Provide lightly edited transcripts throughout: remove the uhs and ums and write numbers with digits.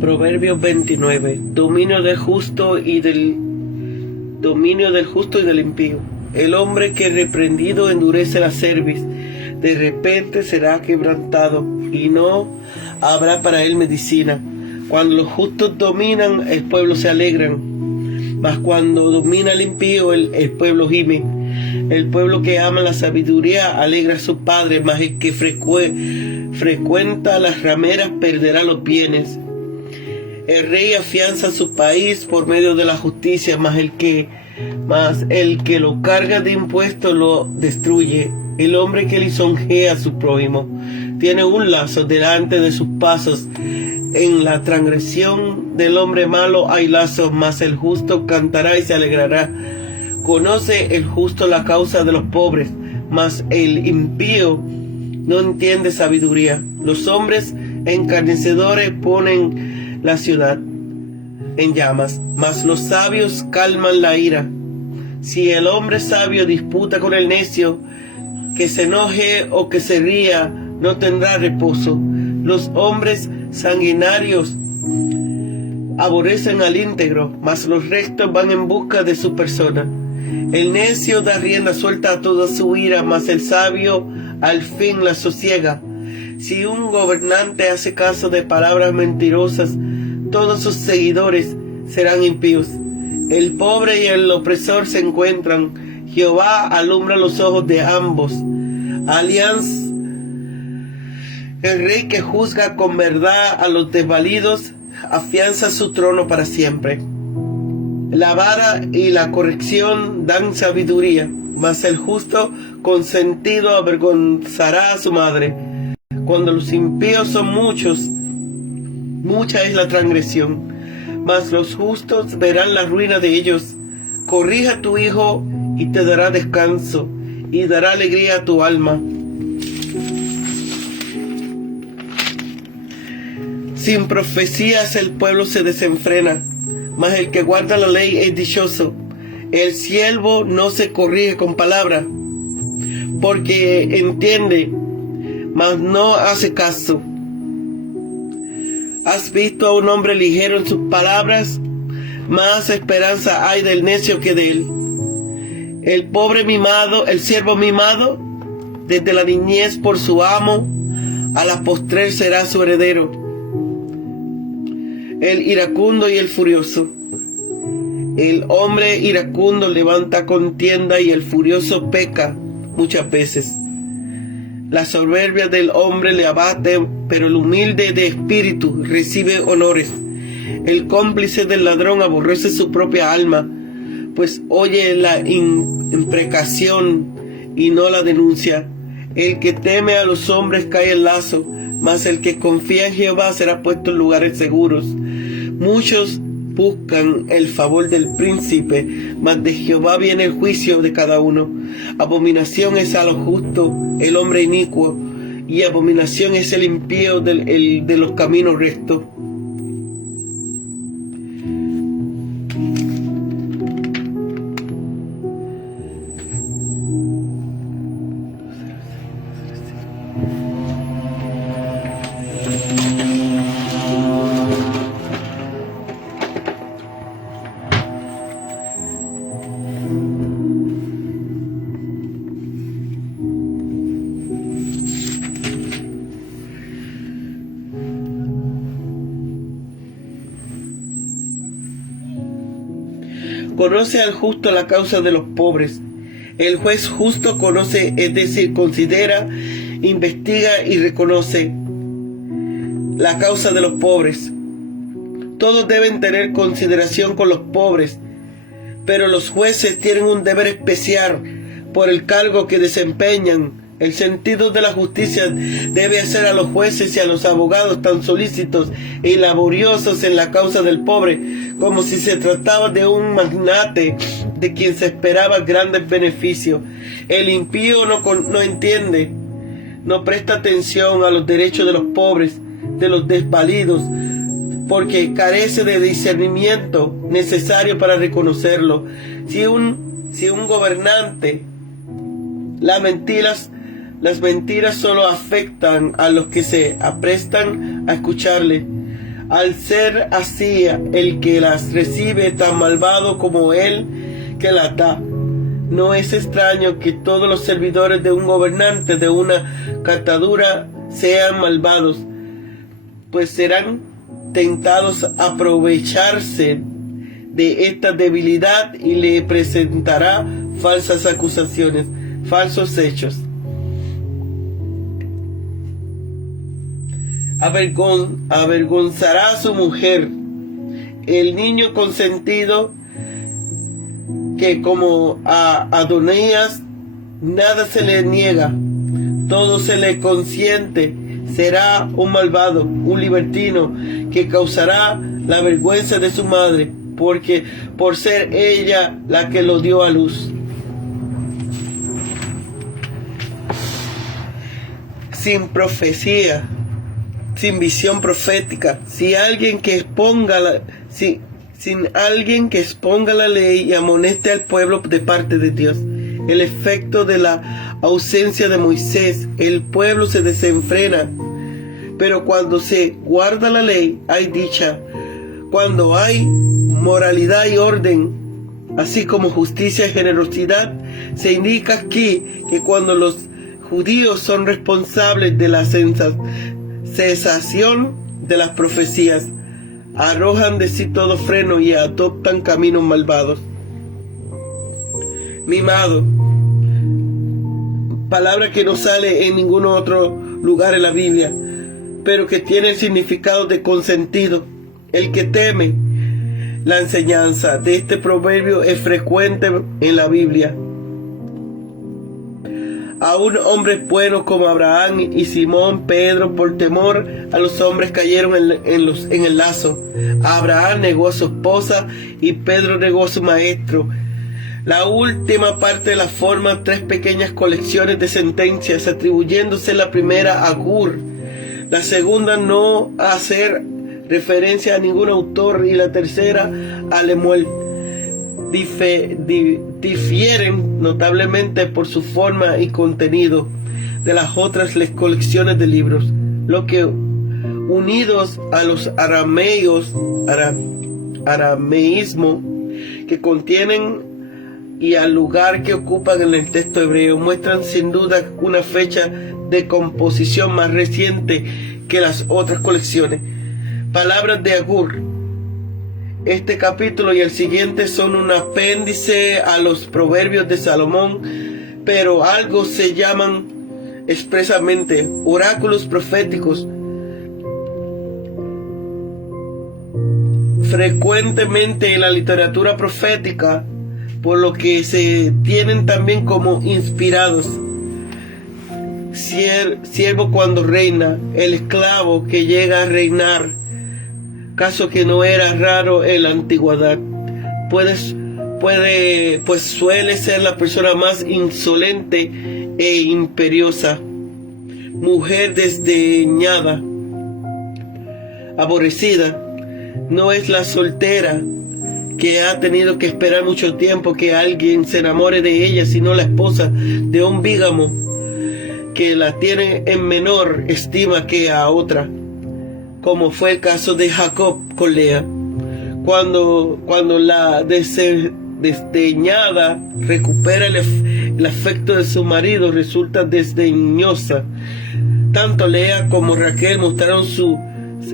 Proverbios 29. Dominio del justo y del impío. El hombre que reprendido endurece la cerviz, de repente será quebrantado, y no habrá para él medicina. Cuando los justos dominan, el pueblo se alegra, mas cuando domina el impío, el pueblo gime. El pueblo que ama la sabiduría alegra a su padre, mas el que frecuenta las rameras perderá los bienes. El rey afianza su país por medio de la justicia, mas el que lo carga de impuestos lo destruye. El hombre que lisonjea a su prójimo tiene un lazo delante de sus pasos. En la transgresión del hombre malo hay lazos, mas el justo cantará y se alegrará. Conoce el justo la causa de los pobres, mas el impío no entiende sabiduría. Los hombres encarnecedores ponen la ciudad en llamas, mas los sabios calman la ira. Si el hombre sabio disputa con el necio, que se enoje o que se ría, no tendrá reposo. Los hombres sanguinarios aborrecen al íntegro, mas los rectos van en busca de su persona. El necio da rienda suelta a toda su ira, mas el sabio al fin la sosiega. Si un gobernante hace caso de palabras mentirosas, todos sus seguidores serán impíos. El pobre y el opresor se encuentran. Jehová alumbra los ojos de ambos. Alianza. El rey que juzga con verdad a los desvalidos afianza su trono para siempre. La vara y la corrección dan sabiduría, mas el justo consentido avergonzará a su madre. Cuando los impíos son muchos, mucha es la transgresión, mas los justos verán la ruina de ellos. Corrija a tu hijo y te dará descanso, y dará alegría a tu alma. Sin profecías el pueblo se desenfrena, mas el que guarda la ley es dichoso. El siervo no se corrige con palabra, porque entiende, mas no hace caso. ¿Has visto a un hombre ligero en sus palabras? Más esperanza hay del necio que de él. El pobre mimado, el siervo mimado, desde la niñez por su amo, a la postrer será su heredero. El iracundo y el furioso. El hombre iracundo levanta contienda y el furioso peca muchas veces. La soberbia del hombre le abate, pero el humilde de espíritu recibe honores. El cómplice del ladrón aborrece su propia alma, pues oye la imprecación y no la denuncia. El que teme a los hombres cae en lazo, mas el que confía en Jehová será puesto en lugares seguros. Muchos buscan el favor del príncipe, mas de Jehová viene el juicio de cada uno. Abominación es a lo justo el hombre inicuo, y abominación es el impío de los caminos rectos. Conoce al justo la causa de los pobres. El juez justo conoce, es decir, considera, investiga y reconoce la causa de los pobres. Todos deben tener consideración con los pobres, pero los jueces tienen un deber especial por el cargo que desempeñan. El sentido de la justicia debe hacer a los jueces y a los abogados tan solícitos y laboriosos en la causa del pobre, como si se trataba de un magnate de quien se esperaba grandes beneficios. El impío no entiende, no presta atención a los derechos de los pobres, de los desvalidos, porque carece de discernimiento necesario para reconocerlo. Si un gobernante Las mentiras solo afectan a los que se aprestan a escucharle. Al ser así, el que las recibe tan malvado como él que las da. No es extraño que todos los servidores de un gobernante de una catadura sean malvados, pues serán tentados a aprovecharse de esta debilidad y le presentará falsas acusaciones, falsos hechos. Avergonzará a su mujer. El niño consentido, que como a Adonías nada se le niega, todo se le consiente, será un malvado, un libertino, que causará la vergüenza de su madre, porque por ser ella la que lo dio a luz. Sin profecía, sin visión profética, sin alguien que exponga la ley y amoneste al pueblo de parte de Dios. El efecto de la ausencia de Moisés, el pueblo se desenfrena. Pero cuando se guarda la ley, hay dicha. Cuando hay moralidad y orden, así como justicia y generosidad, se indica aquí que cuando los judíos son responsables de la cesación de las profecías, arrojan de sí todo freno y adoptan caminos malvados. Mimado, palabra que no sale en ningún otro lugar en la Biblia, pero que tiene el significado de consentido. El que teme. La enseñanza de este proverbio es frecuente en la Biblia. Aún hombres buenos como Abraham y Simón Pedro, por temor a los hombres, cayeron en el lazo. Abraham negó a su esposa y Pedro negó a su maestro. La última parte la forman 3 pequeñas colecciones de sentencias, atribuyéndose la primera a Gur, la segunda no a hacer referencia a ningún autor y la tercera a Lemuel. Difieren notablemente por su forma y contenido de las otras colecciones de libros, lo que, unidos a los arameísmo que contienen y al lugar que ocupan en el texto hebreo, muestran sin duda una fecha de composición más reciente que las otras colecciones. Palabras de Agur. Este capítulo y el siguiente son un apéndice a los proverbios de Salomón, pero algo se llaman expresamente oráculos proféticos. Frecuentemente en la literatura profética, por lo que se tienen también como inspirados. Siervo cuando reina, el esclavo que llega a reinar, caso que no era raro en la antigüedad, pues suele ser la persona más insolente e imperiosa, mujer desdeñada, aborrecida. No es la soltera que ha tenido que esperar mucho tiempo que alguien se enamore de ella, sino la esposa de un bígamo que la tiene en menor estima que a otra, como fue el caso de Jacob con Lea. Cuando la desdeñada recupera el afecto de su marido, resulta desdeñosa. Tanto Lea como Raquel mostraron su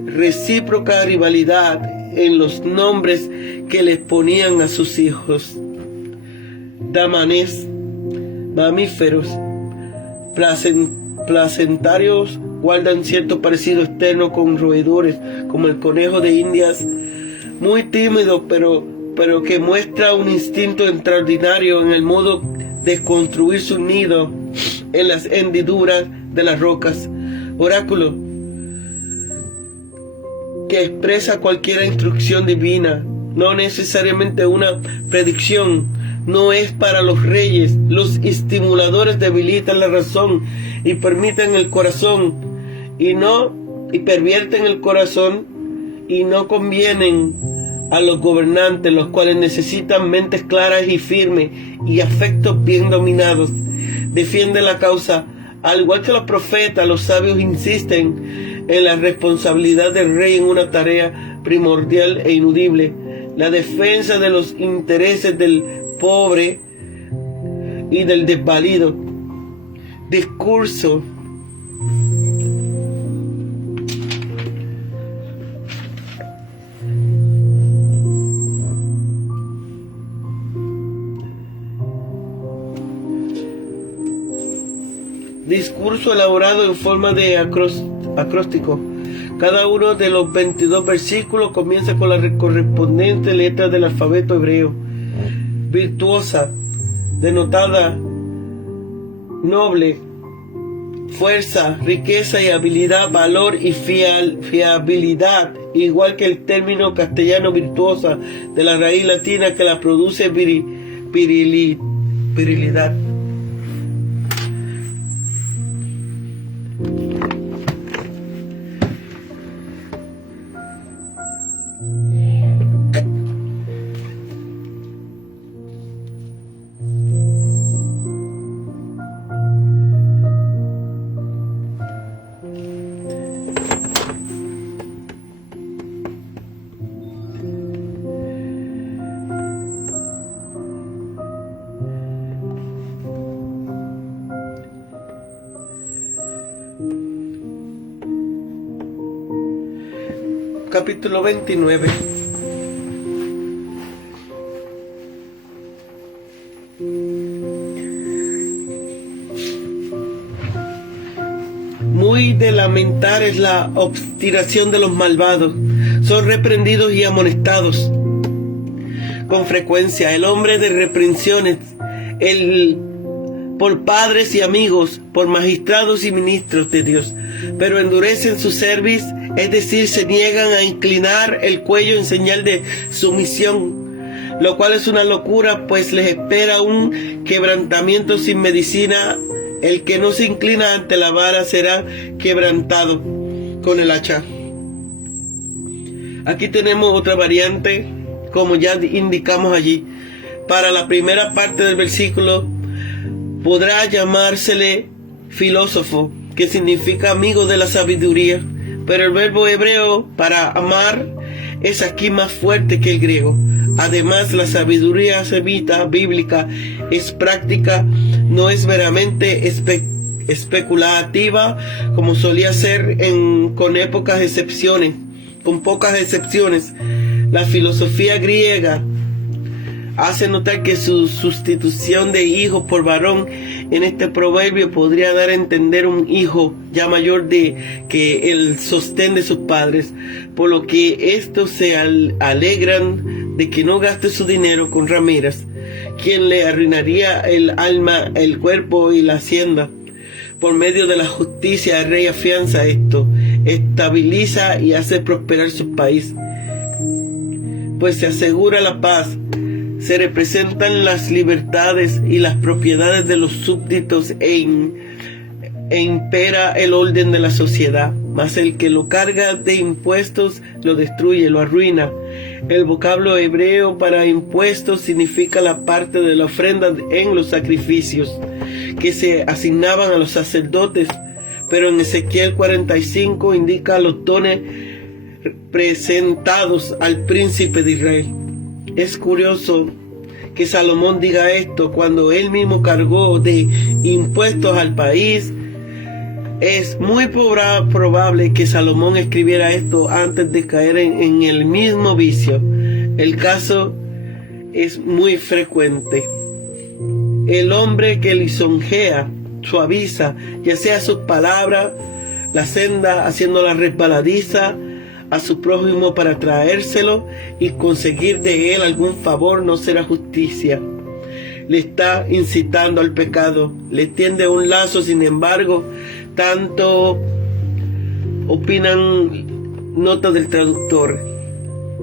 recíproca rivalidad en los nombres que les ponían a sus hijos. Damanes, mamíferos, placentarios, guardan cierto parecido externo con roedores, como el conejo de Indias, muy tímido, pero que muestra un instinto extraordinario en el modo de construir su nido en las hendiduras de las rocas. Oráculo que expresa cualquier instrucción divina, no necesariamente una predicción. No es para los reyes. Los estimuladores debilitan la razón y pervierten el corazón y no convienen a los gobernantes, los cuales necesitan mentes claras y firmes y afectos bien dominados. defiende la causa. Al igual que los profetas, los sabios insisten en la responsabilidad del rey en una tarea primordial e ineludible: la defensa de los intereses del pobre y del desvalido. Discurso elaborado en forma de acróstico. Cada uno de los 22 versículos comienza con la correspondiente letra del alfabeto hebreo. Virtuosa, denotada noble, fuerza, riqueza y habilidad, valor y fiabilidad, igual que el término castellano virtuosa, de la raíz latina que la produce virilidad. Capítulo 29. Muy de lamentar es la obstinación de los malvados. Son reprendidos y amonestados con frecuencia. El hombre de reprensiones, por padres y amigos, por magistrados y ministros de Dios, pero endurecen su cerviz, es decir, se niegan a inclinar el cuello en señal de sumisión, lo cual es una locura, pues les espera un quebrantamiento sin medicina. El que no se inclina ante la vara será quebrantado con el hacha. Aquí tenemos otra variante, como ya indicamos allí. Para la primera parte del versículo, podrá llamársele filósofo, que significa amigo de la sabiduría, pero el verbo hebreo para amar es aquí más fuerte que el griego. Además, la sabiduría semita bíblica es práctica, no es meramente especulativa como solía ser con pocas excepciones. La filosofía griega hace notar que su sustitución de hijo por varón en este proverbio podría dar a entender un hijo ya mayor que el sostén de sus padres, por lo que estos se alegran de que no gaste su dinero con rameras, quien le arruinaría el alma, el cuerpo y la hacienda. Por medio de la justicia el rey afianza esto, estabiliza y hace prosperar su país, pues se asegura la paz. Se representan las libertades y las propiedades de los súbditos e impera el orden de la sociedad, mas el que lo carga de impuestos lo destruye, lo arruina. El vocablo hebreo para impuestos significa la parte de la ofrenda en los sacrificios que se asignaban a los sacerdotes, pero en Ezequiel 45 indica los dones presentados al príncipe de Israel. Es curioso que Salomón diga esto cuando él mismo cargó de impuestos al país. Es muy probable que Salomón escribiera esto antes de caer en el mismo vicio. El caso es muy frecuente. El hombre que lisonjea, suaviza, ya sea sus palabras, la senda, haciéndola resbaladiza a su prójimo para traérselo y conseguir de él algún favor, no será justicia. Le está incitando al pecado, le tiende un lazo. Sin embargo, tanto opinan nota del traductor.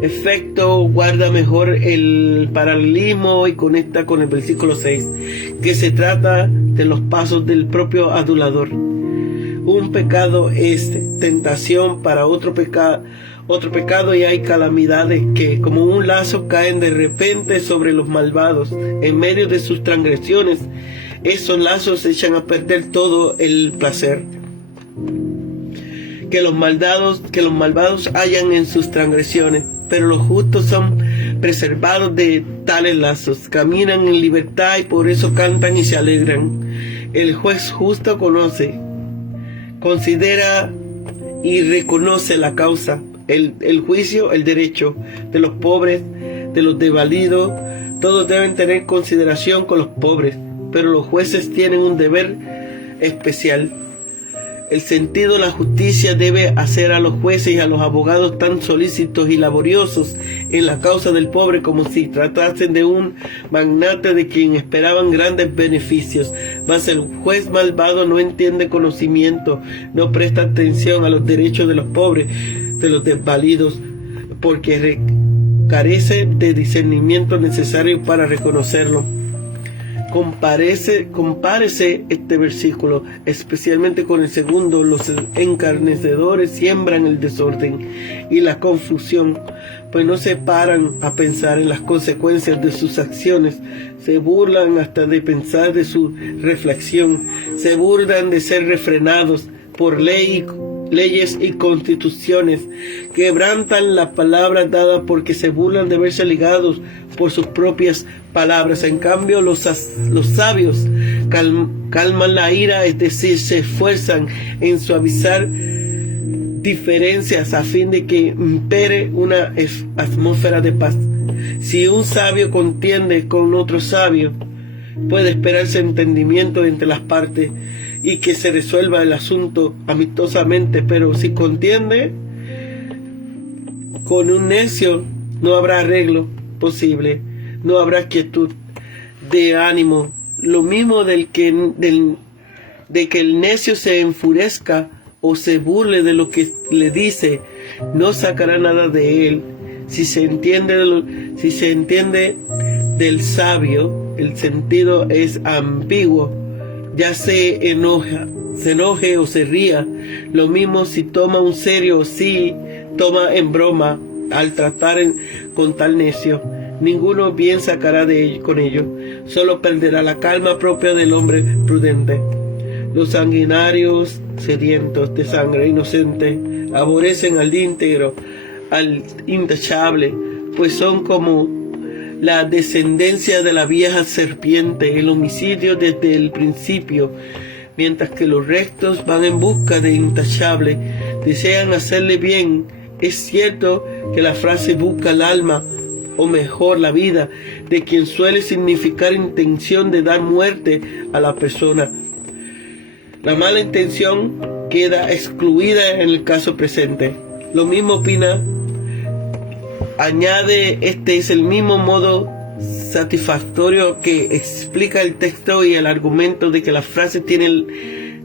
Efecto guarda mejor el paralelismo y conecta con el versículo 6, que se trata de los pasos del propio adulador. Un pecado es tentación para otro pecado y hay calamidades que como un lazo caen de repente sobre los malvados en medio de sus transgresiones. esos lazos echan a perder todo el placer que los malvados hallan en sus transgresiones, pero los justos son preservados de tales lazos, caminan en libertad y por eso cantan y se alegran. El juez justo considera y reconoce la causa, el juicio, el derecho de los pobres, de los desvalidos. Todos deben tener consideración con los pobres, pero los jueces tienen un deber especial. El sentido de la justicia debe hacer a los jueces y a los abogados tan solícitos y laboriosos en la causa del pobre como si tratasen de un magnate de quien esperaban grandes beneficios. Mas el juez malvado no entiende conocimiento, no presta atención a los derechos de los pobres, de los desvalidos, porque carece de discernimiento necesario para reconocerlo. Compárese este versículo, especialmente con el segundo. Los encarnecedores siembran el desorden y la confusión, pues no se paran a pensar en las consecuencias de sus acciones, se burlan hasta de pensar de su reflexión, se burlan de ser refrenados por leyes y constituciones, quebrantan la palabra dada porque se burlan de verse ligados por sus propias palabras. En cambio, los sabios calman la ira, es decir, se esfuerzan en suavizar diferencias a fin de que impere una atmósfera de paz. Si un sabio contiende con otro sabio, puede esperarse entendimiento entre las partes y que se resuelva el asunto amistosamente, pero si contiende con un necio, no habrá arreglo posible, no habrá quietud de ánimo. Lo mismo de que el necio se enfurezca o se burle de lo que le dice, no sacará nada de él. Si se entiende del sabio, el sentido es ambiguo, ya se enoje o se ría. Lo mismo si toma un serio o si toma en broma al tratar con tal necio. Ninguno bien sacará con ello, solo perderá la calma propia del hombre prudente. Los sanguinarios, sedientos de sangre inocente, aborrecen al íntegro, al intachable, pues son como la descendencia de la vieja serpiente, el homicidio desde el principio, mientras que los rectos van en busca de intachable, desean hacerle bien. Es cierto que la frase busca el alma, o mejor la vida, de quien suele significar intención de dar muerte a la persona. La mala intención queda excluida en el caso presente. Lo mismo opina, añade, este es el mismo modo satisfactorio que explica el texto y el argumento de que la frase tiene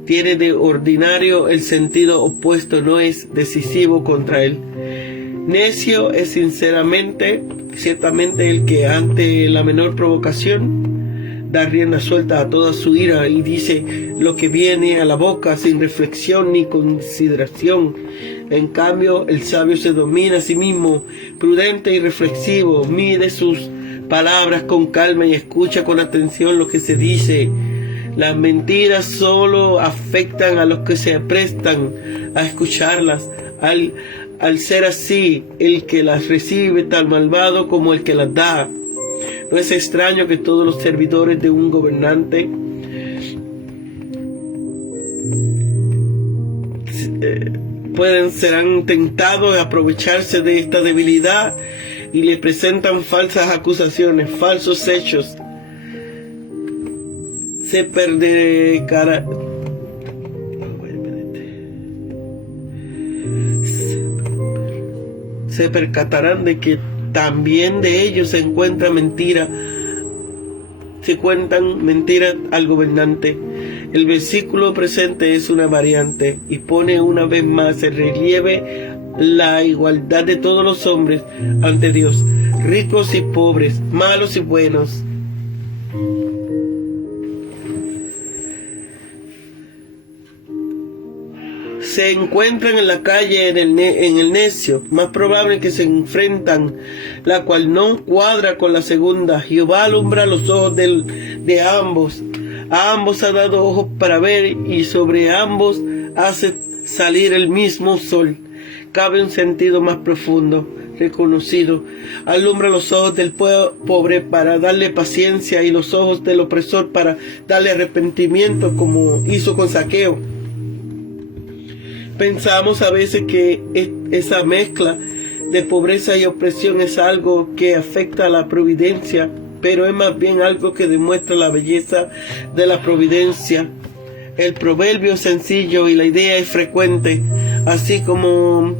de ordinario el sentido opuesto, no es decisivo contra él. Necio es ciertamente el que ante la menor provocación da rienda suelta a toda su ira y dice lo que viene a la boca sin reflexión ni consideración. En cambio, el sabio se domina a sí mismo, prudente y reflexivo, mide sus palabras con calma y escucha con atención lo que se dice. Las mentiras solo afectan a los que se prestan a escucharlas. Al ser así, el que las recibe tan malvado como el que las da. No es extraño que todos los servidores de un gobernante serán tentados a aprovecharse de esta debilidad y le presentan falsas acusaciones, falsos hechos. Se percatarán de que también de ellos se cuentan mentiras al gobernante. El versículo presente es una variante y pone una vez más en relieve la igualdad de todos los hombres ante Dios, ricos y pobres, malos y buenos. Se encuentran en la calle en el necio, más probable que se enfrentan, la cual no cuadra con la segunda. Jehová alumbra los ojos de ambos, A ambos ha dado ojos para ver, y sobre ambos hace salir el mismo sol. Cabe un sentido más profundo, reconocido. Alumbra los ojos del pobre para darle paciencia, y los ojos del opresor para darle arrepentimiento, como hizo con Zaqueo. Pensamos a veces que esa mezcla de pobreza y opresión es algo que afecta a la providencia, pero es más bien algo que demuestra la belleza de la providencia. El proverbio es sencillo y la idea es frecuente, así como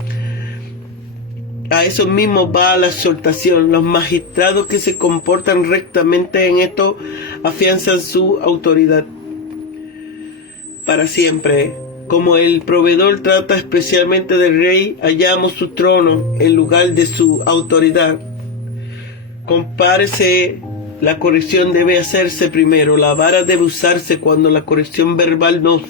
a eso mismo va la exhortación. Los magistrados que se comportan rectamente en esto afianzan su autoridad para siempre. Como el proveedor trata especialmente del rey, hallamos su trono en lugar de su autoridad. Compárese, la corrección debe hacerse primero. La vara debe usarse cuando la corrección verbal no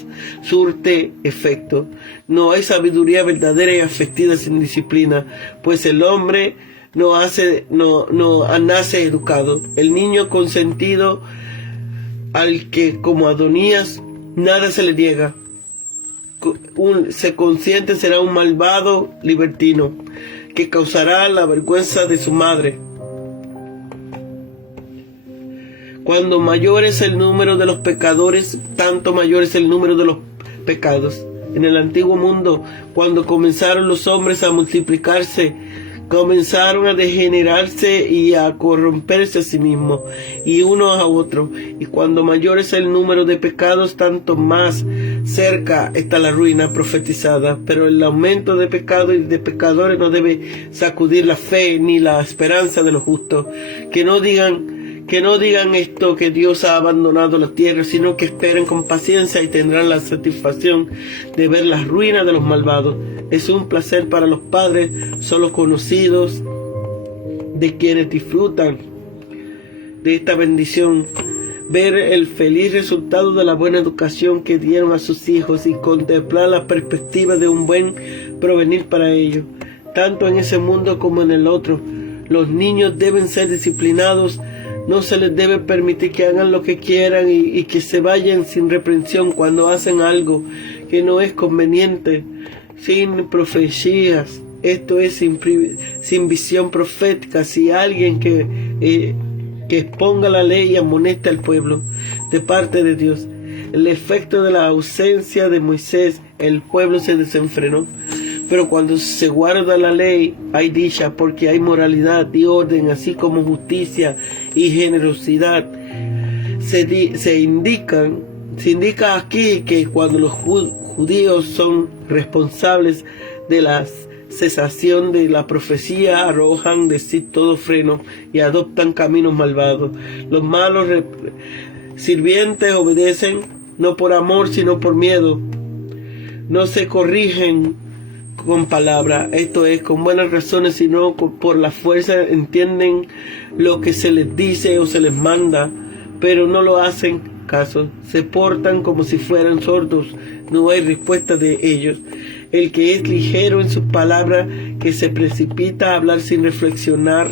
surte efecto. No hay sabiduría verdadera y afectiva sin disciplina, pues el hombre no nace educado. El niño consentido, al que como Adonías nada se le niega, se consiente, será un malvado libertino que causará la vergüenza de su madre. Cuando mayor es el número de los pecadores, tanto mayor es el número de los pecados. En el antiguo mundo, cuando comenzaron los hombres a multiplicarse, comenzaron a degenerarse y a corromperse a sí mismos y unos a otros. Y cuando mayor es el número de pecados, tanto más cerca está la ruina profetizada. Pero el aumento de pecados y de pecadores no debe sacudir la fe ni la esperanza de los justos. Que no digan esto, que Dios ha abandonado la tierra, sino que esperen con paciencia y tendrán la satisfacción de ver las ruinas de los malvados. Es un placer para los padres solo conocidos de quienes disfrutan de esta bendición, ver el feliz resultado de la buena educación que dieron a sus hijos y contemplar la perspectiva de un buen provenir para ellos, tanto en ese mundo como en el otro. Los niños deben ser disciplinados. No se les debe permitir que hagan lo que quieran y que se vayan sin reprensión cuando hacen algo que no es conveniente, sin profecías. Esto es sin visión profética. Si alguien que exponga la ley y amoneste al pueblo de parte de Dios. El efecto de la ausencia de Moisés, el pueblo se desenfrenó. Pero cuando se guarda la ley, hay dicha, porque hay moralidad y orden, así como justicia y generosidad. Se indica aquí que cuando los judíos son responsables de la cesación de la profecía, arrojan de sí todo freno y adoptan caminos malvados. Los malos sirvientes obedecen no por amor, sino por miedo. No se corrigen con palabra, esto es, con buenas razones, sino por la fuerza. Entienden lo que se les dice o se les manda, pero no lo hacen caso. Se portan como si fueran sordos. No hay respuesta de ellos. El que es ligero en sus palabras, que se precipita a hablar sin reflexionar,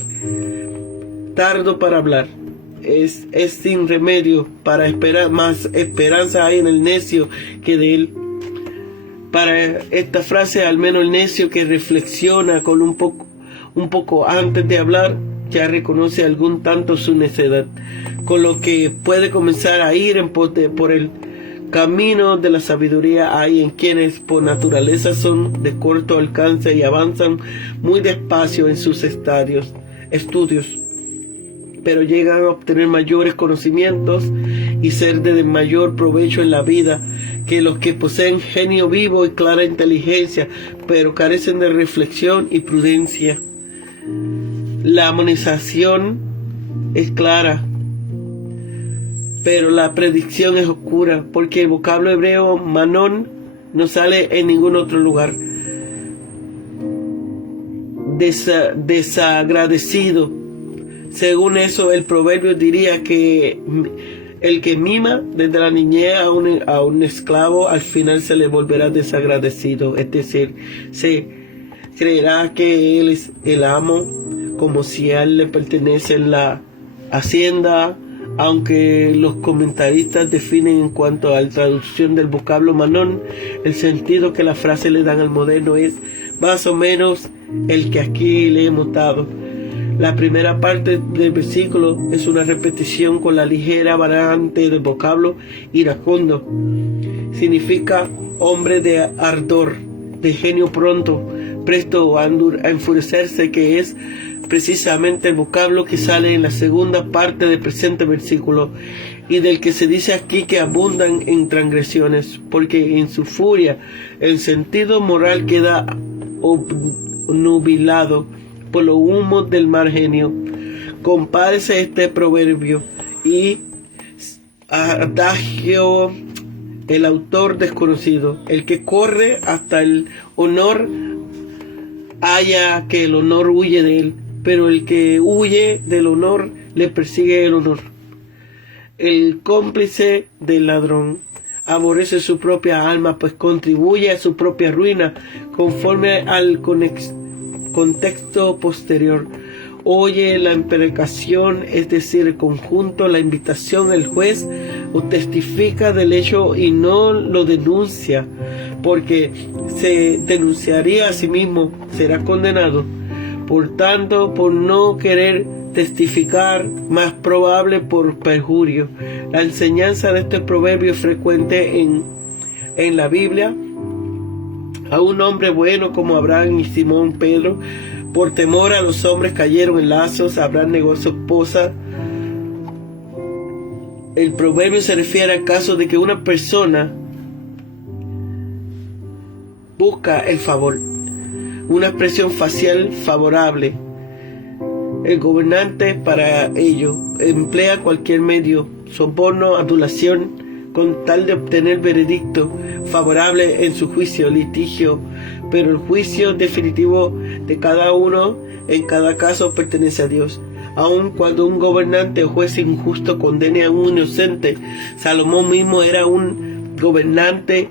tardo para hablar, es sin remedio para esperar. Más esperanza hay en el necio que de él. Para esta frase, al menos el necio que reflexiona con un poco antes de hablar, ya reconoce algún tanto su necedad, con lo que puede comenzar a ir por el camino de la sabiduría. Hay en quienes por naturaleza son de corto alcance y avanzan muy despacio en sus estudios, pero llegan a obtener mayores conocimientos y ser de mayor provecho en la vida que los que poseen genio vivo y clara inteligencia, pero carecen de reflexión y prudencia. La amonestación es clara, pero la predicción es oscura, porque el vocablo hebreo manón no sale en ningún otro lugar. Desagradecido. Según eso, el proverbio diría que el que mima desde la niñez a un esclavo, al final se le volverá desagradecido. Es decir, se creerá que él es el amo, como si a él le pertenece la hacienda, Aunque los comentaristas definen en cuanto a la traducción del vocablo Manon, el sentido que la frase le dan al moderno es más o menos el que aquí le hemos dado. La primera parte del versículo es una repetición con la ligera variante del vocablo iracundo. Significa hombre de ardor, de genio pronto, presto a enfurecerse, que es precisamente el vocablo que sale en la segunda parte del presente versículo, y del que se dice aquí que abundan en transgresiones, porque en su furia el sentido moral queda obnubilado por los humos del mal genio. Compárese este proverbio y adagio el autor desconocido: el que corre hasta el honor halla que el honor huye de él, pero el que huye del honor le persigue el honor. El cómplice del ladrón aborrece su propia alma, pues contribuye a su propia ruina, conforme al contexto posterior. Oye la imprecación, es decir, el conjunto, la invitación, el juez o testifica del hecho y no lo denuncia, porque se denunciaría a sí mismo, será condenado. Por tanto, por no querer testificar, más probable por perjurio. La enseñanza de este proverbio es frecuente en la Biblia. A un hombre bueno como Abraham y Simón Pedro, por temor a los hombres, cayeron en lazos. Abraham negó a su esposa. El proverbio se refiere al caso de que una persona busca el favor, una expresión facial favorable. El gobernante para ello emplea cualquier medio, soborno, adulación, con tal de obtener veredicto favorable en su juicio, litigio, pero el juicio definitivo de cada uno en cada caso pertenece a Dios. Aun cuando un gobernante o juez injusto condene a un inocente, Salomón mismo era un gobernante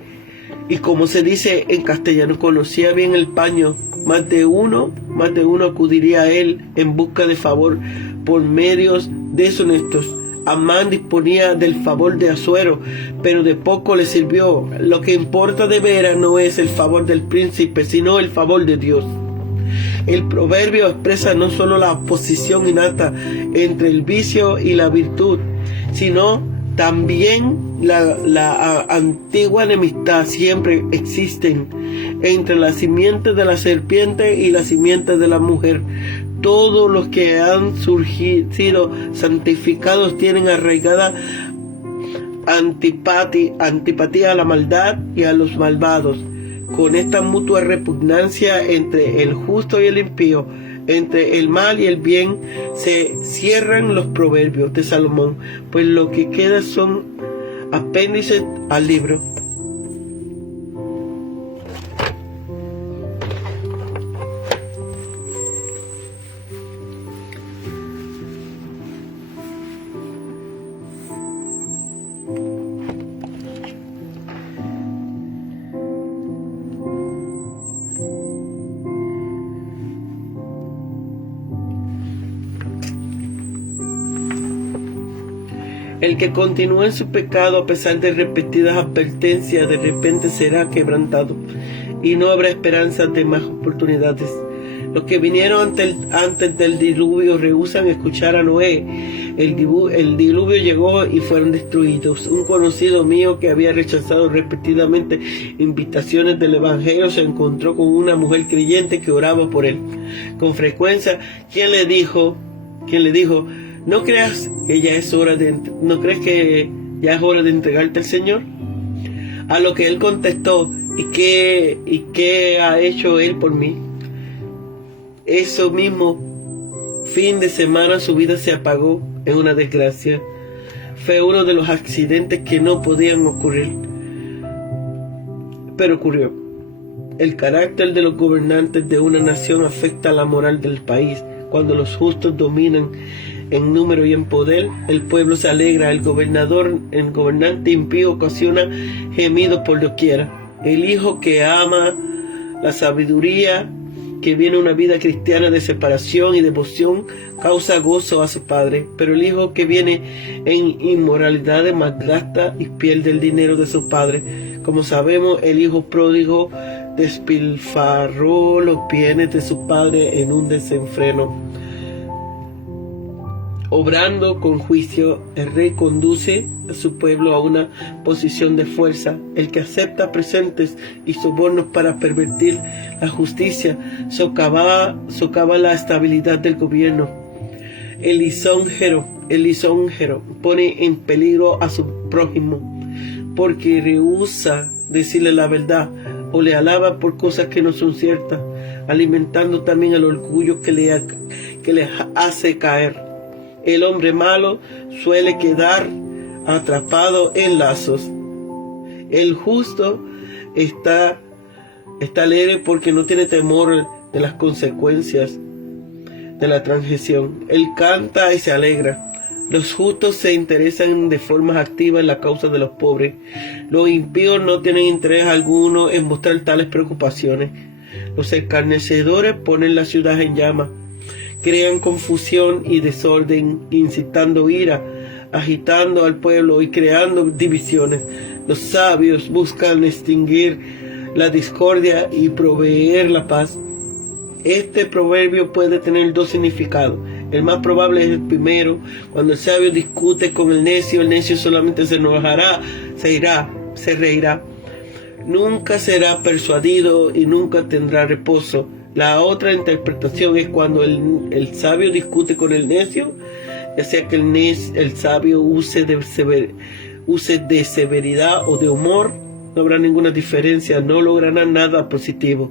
y, como se dice en castellano, conocía bien el paño. Más de uno acudiría a él en busca de favor por medios deshonestos. Amán disponía del favor de Asuero, pero de poco le sirvió. Lo que importa de veras no es el favor del príncipe, sino el favor de Dios. El proverbio expresa no solo la oposición innata entre el vicio y la virtud, sino también la antigua enemistad siempre existen entre la simiente de la serpiente y la simiente de la mujer. Todos los que han sido santificados tienen arraigada antipatía a la maldad y a los malvados. Con esta mutua repugnancia entre el justo y el impío, entre el mal y el bien, se cierran los proverbios de Salomón, pues lo que queda son apéndices al libro. El que continúa en su pecado a pesar de repetidas advertencias, de repente será quebrantado, y no habrá esperanza de más oportunidades. Los que vinieron antes del diluvio rehúsan escuchar a Noé. El diluvio llegó y fueron destruidos. Un conocido mío que había rechazado repetidamente invitaciones del Evangelio se encontró con una mujer creyente que oraba por él. Con frecuencia, ¿quién le dijo? ¿No crees que ya es hora ¿no crees que ya es hora de entregarte al Señor? A lo que él contestó: ¿Y qué ha hecho él por mí? Eso mismo fin de semana su vida se apagó en una desgracia. Fue uno de los accidentes que no podían ocurrir, pero ocurrió. El carácter de los gobernantes de una nación afecta a la moral del país. Cuando los justos dominan en número y en poder, el pueblo se alegra. El gobernante impío ocasiona gemidos por doquiera. El hijo que ama la sabiduría que viene una vida cristiana de separación y devoción causa gozo a su padre, pero el hijo que viene en inmoralidad malgasta y pierde el dinero de su padre. Como sabemos, el hijo pródigo despilfarró los bienes de su padre en un desenfreno. Obrando con juicio, el rey conduce a su pueblo a una posición de fuerza. El que acepta presentes y sobornos para pervertir la justicia socava la estabilidad del gobierno. El lisonjero pone en peligro a su prójimo porque rehúsa decirle la verdad o le alaba por cosas que no son ciertas, alimentando también el orgullo que le hace caer. El hombre malo suele quedar atrapado en lazos. El justo está alegre porque no tiene temor de las consecuencias de la transgresión. Él canta y se alegra. Los justos se interesan de forma activa en la causa de los pobres. Los impíos no tienen interés alguno en mostrar tales preocupaciones. Los escarnecedores ponen la ciudad en llamas. Crean confusión y desorden, incitando ira, agitando al pueblo y creando divisiones. Los sabios buscan extinguir la discordia y proveer la paz. Este proverbio puede tener dos significados. El más probable es el primero. Cuando el sabio discute con el necio solamente se enojará, se reirá. Nunca será persuadido y nunca tendrá reposo. La otra interpretación es cuando el sabio discute con el necio, ya sea que el sabio use de severidad o de humor, no habrá ninguna diferencia, no logrará nada positivo.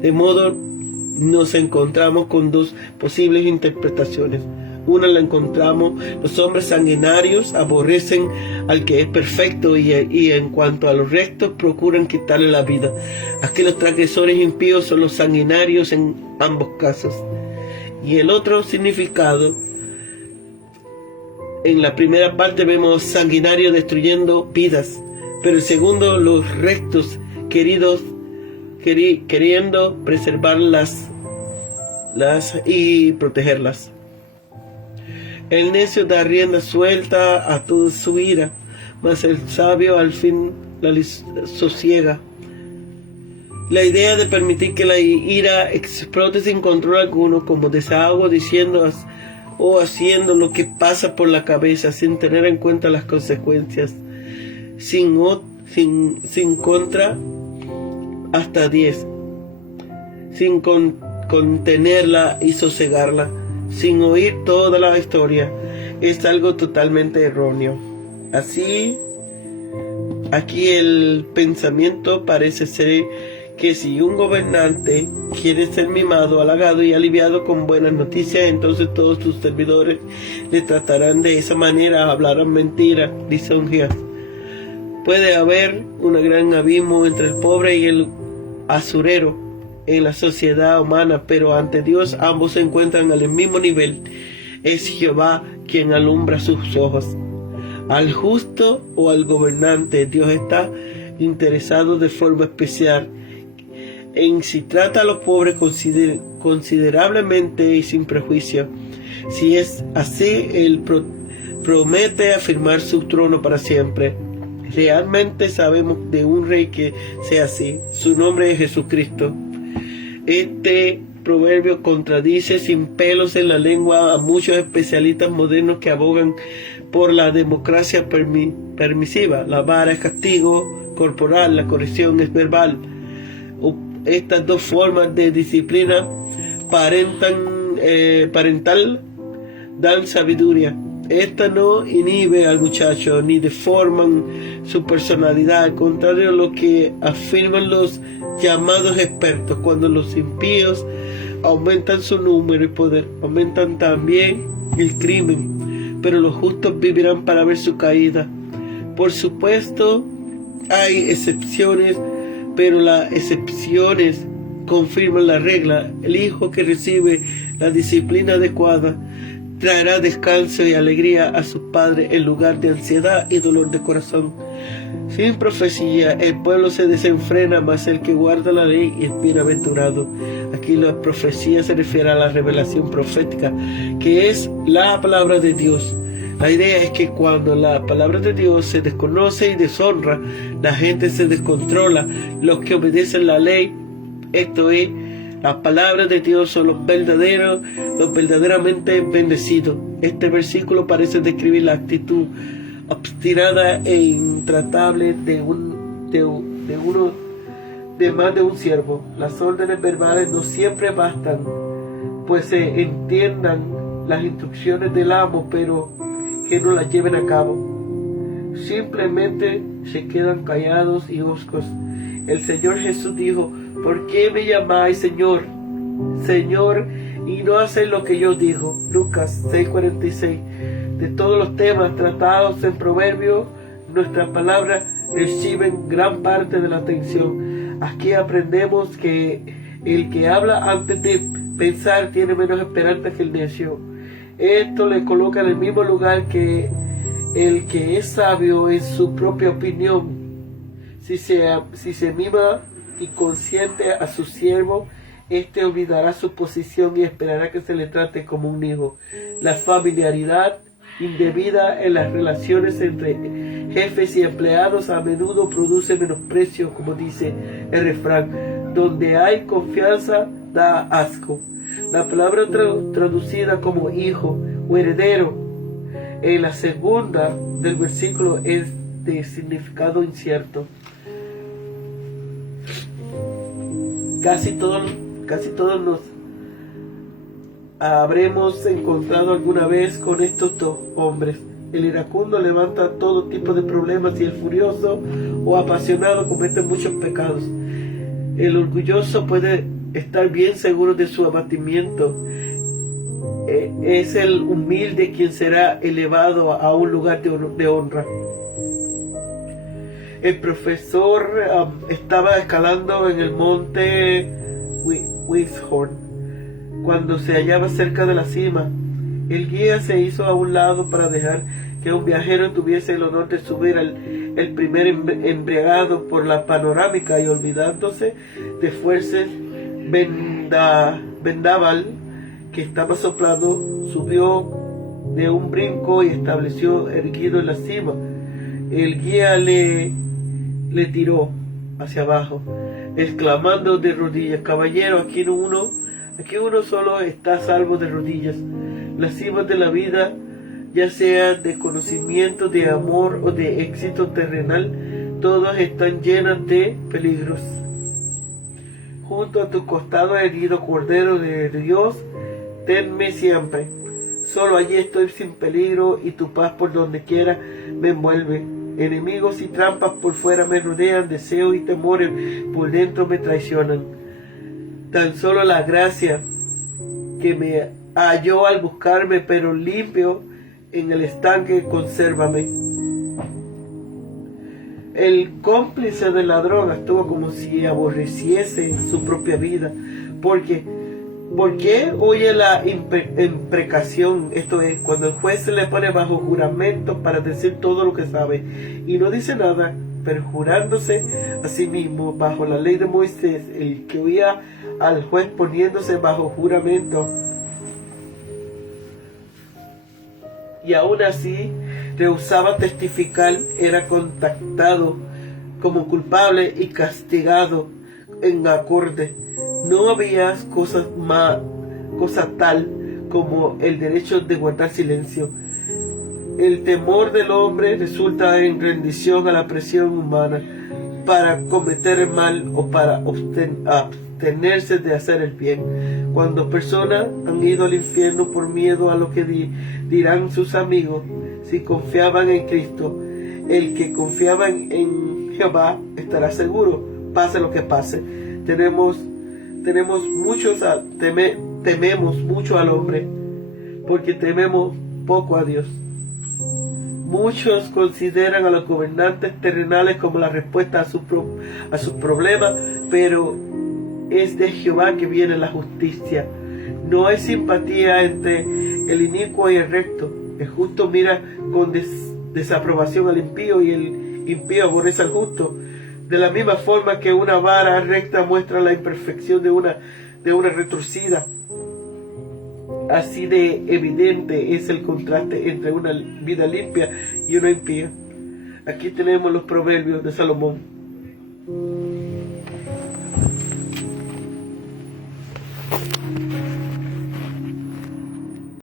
De modo, nos encontramos con dos posibles interpretaciones. Una la encontramos: los hombres sanguinarios aborrecen al que es perfecto y en cuanto a los restos procuran quitarle la vida. Aquí los transgresores impíos son los sanguinarios en ambos casos. Y el otro significado, en la primera parte vemos sanguinarios destruyendo vidas, pero el segundo, los rectos queriendo preservarlas y protegerlas. El necio da rienda suelta a toda su ira, mas el sabio al fin la sosiega. La idea de permitir que la ira explote sin control alguno, como desahogo, diciendo o haciendo lo que pasa por la cabeza, sin tener en cuenta las consecuencias, sin contra hasta 10, sin contenerla y sosegarla, sin oír toda la historia, es algo totalmente erróneo. Así, aquí el pensamiento parece ser que si un gobernante quiere ser mimado, halagado y aliviado con buenas noticias, entonces todos sus servidores le tratarán de esa manera, hablarán mentiras, lisonjeas. Puede haber un gran abismo entre el pobre y el usurero en la sociedad humana, pero ante Dios ambos se encuentran al mismo nivel. Es Jehová quien alumbra sus ojos. Al justo o al gobernante, Dios está interesado de forma especial en si trata a los pobres considerablemente y sin prejuicio. Si es así, Él promete afirmar su trono para siempre. Realmente sabemos de un rey que sea así. Su nombre es Jesucristo. Este proverbio contradice sin pelos en la lengua a muchos especialistas modernos que abogan por la democracia permisiva. La vara es castigo corporal, la corrección es verbal. Estas dos formas de disciplina parental dan sabiduría. Esta no inhibe al muchacho ni deforman su personalidad, al contrario de lo que afirman los llamados expertos. Cuando los impíos aumentan su número y poder, aumentan también el crimen, pero los justos vivirán para ver su caída. Por supuesto, hay excepciones, pero las excepciones confirman la regla. El hijo que recibe la disciplina adecuada traerá descanso y alegría a su padre en lugar de ansiedad y dolor de corazón. Sin profecía, el pueblo se desenfrena, mas el que guarda la ley es bienaventurado. Aquí la profecía se refiere a la revelación profética, que es la palabra de Dios. La idea es que cuando la palabra de Dios se desconoce y deshonra, la gente se descontrola. Los que obedecen la ley, esto es, la palabra de Dios, son los verdaderamente bendecidos. Este versículo parece describir la actitud obstinada e intratable de más de un siervo. Las órdenes verbales no siempre bastan, pues se entiendan las instrucciones del amo, pero que no las lleven a cabo. Simplemente se quedan callados y hoscos. El Señor Jesús dijo: ¿por qué me llamáis Señor, Señor, y no hacéis lo que yo digo? Lucas 6:46. De todos los temas tratados en Proverbios, nuestras palabras reciben gran parte de la atención. Aquí aprendemos que el que habla antes de pensar tiene menos esperanza que el necio. Esto le coloca en el mismo lugar que el que es sabio en su propia opinión. Si se mima y consiente a su siervo, éste olvidará su posición y esperará que se le trate como un hijo. La familiaridad indebida en las relaciones entre jefes y empleados a menudo produce menosprecio, como dice el refrán: donde hay confianza da asco. La palabra traducida como hijo o heredero en la segunda del versículo es de significado incierto. Casi todos nos habremos encontrado alguna vez con estos dos hombres. El iracundo levanta todo tipo de problemas y el furioso o apasionado comete muchos pecados. El orgulloso puede estar bien seguro de su abatimiento. Es el humilde quien será elevado a un lugar de honra. El profesor estaba escalando en el monte Wishorn cuando se hallaba cerca de la cima. El guía se hizo a un lado para dejar que un viajero tuviese el honor de subir el primer embriagado por la panorámica, y olvidándose de fuertes vendaval que estaba soplando, subió de un brinco y estableció erguido en la cima. El guía le tiró hacia abajo, exclamando de rodillas: caballero, aquí uno solo está a salvo de rodillas. Las cimas de la vida, ya sea de conocimiento, de amor o de éxito terrenal, todas están llenas de peligros. Junto a tu costado herido, Cordero de Dios, tenme siempre. Solo allí estoy sin peligro, y tu paz por donde quiera me envuelve. Enemigos y trampas por fuera me rodean, deseos y temores por dentro me traicionan. Tan solo la gracia que me halló al buscarme, pero limpio en el estanque, consérvame. El cómplice de la droga estuvo como si aborreciese su propia vida, porque ¿por qué oye la imprecación? Esto es, cuando el juez se le pone bajo juramento para decir todo lo que sabe y no dice nada, perjurándose a sí mismo bajo la ley de Moisés. El que oía al juez poniéndose bajo juramento y aún así rehusaba testificar, era contactado como culpable y castigado en acorde. No había cosa tal como el derecho de guardar silencio. El temor del hombre resulta en rendición a la presión humana para cometer el mal o para abstenerse de hacer el bien. Cuando personas han ido al infierno por miedo a lo que dirán sus amigos, si confiaban en Cristo, el que confiaba en Jehová estará seguro, pase lo que pase. Tememos mucho al hombre, porque tememos poco a Dios. Muchos consideran a los gobernantes terrenales como la respuesta a sus problemas, pero es de Jehová que viene la justicia. No hay simpatía entre el inicuo y el recto. El justo mira con desaprobación al impío, y el impío aborrece al justo. De la misma forma que una vara recta muestra la imperfección de una de una retorcida. Así de evidente es el contraste entre una vida limpia y una impía. Aquí tenemos los proverbios de Salomón.